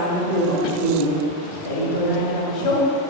Santo in incarnazione.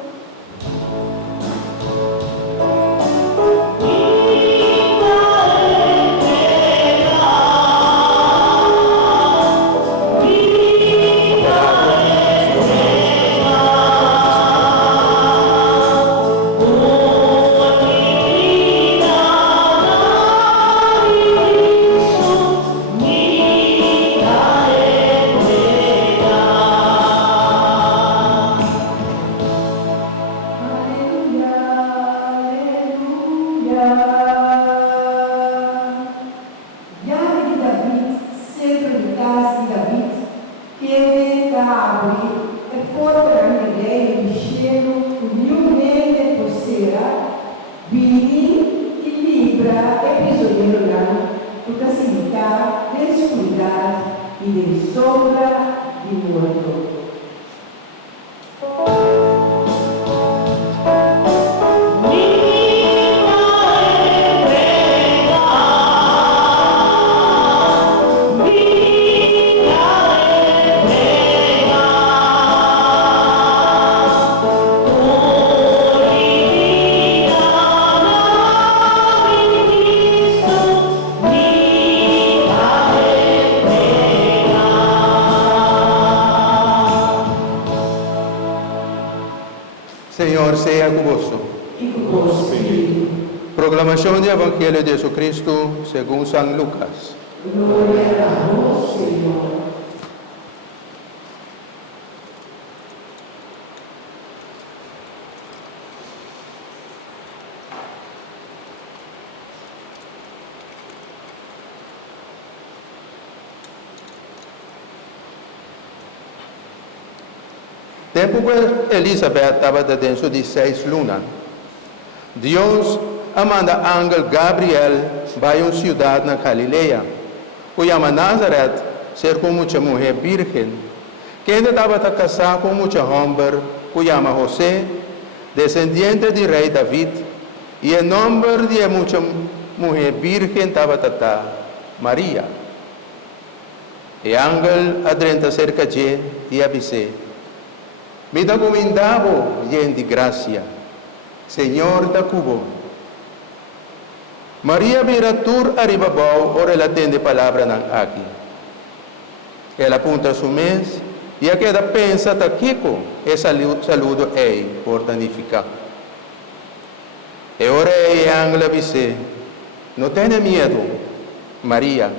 Senhor seja convosco. Proclamação do Evangelho de Jesus Cristo segundo São Lucas. Glória a vós, Senhor. Tempo que Elizabeth estava dentro de 6 lunas, Deus manda ángel Gabriel para uma cidade na Galileia, cuja Nazareth, ser como uma mulher virgem, que ainda estava casada com um homem cuja chama José, descendente do rei David, e o nome de uma mulher virgem estava Maria. E ángel adrenta cerca de e avisou: me da comendavo lleno de gracia, Senhor da cubo. Maria vira tur arriba bau, ora ela atende palavra nan aqui. Ela apunta su mês, e a queda pensa ta Kiko, e saludo ei, por danificar. E ora ei angla avise, não tenha medo, Maria,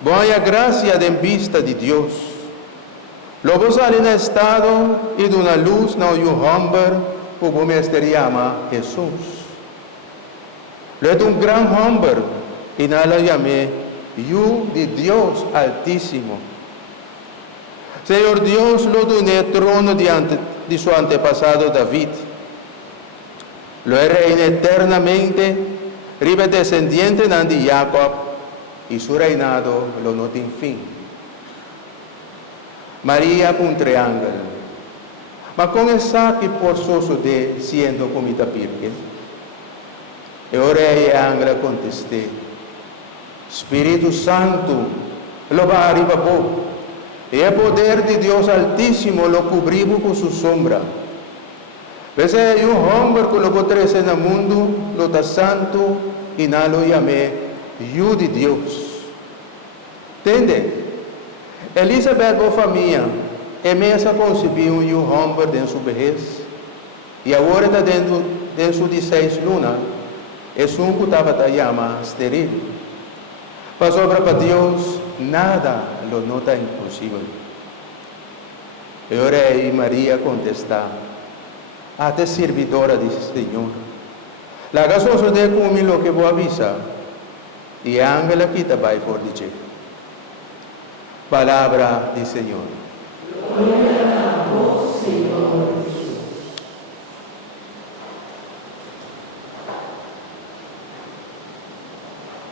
boa gracia de vista de Deus. Logo sale no estado e de uma luz na homem, o bom mestre chama Jesus. Lo é um grande homem, e nada chame Hijo de Deus Altíssimo. Senhor Deus lo doné trono de seu antepassado David. Lo é reina eternamente, ribe descendiente de Jacob, e seu reinado lo não tem fim. Maria com triângulo. Mas com essa que por suceder sendo comida virgem. E ora a angela contestou: Espírito Santo, lo va arriba pouco. E o poder de Deus Altíssimo lo cobrimos com sua sombra. Vese homem que lo potrese no mundo, lo está santo, e não lo chame Hijo de Deus. Entende? Elizabeth, a família, é mesmo concebeu um homem dentro sua vejez, e agora está dentro de 6 lunas, é um que estava chamado estéril. Mas sobre para Deus, nada lo nota impossível. E ora aí Maria contesta, até servidora do Senhor. La gasoso de comer lo que vou avisar, e a ángela aqui também for dizer. Palavra do Senhor.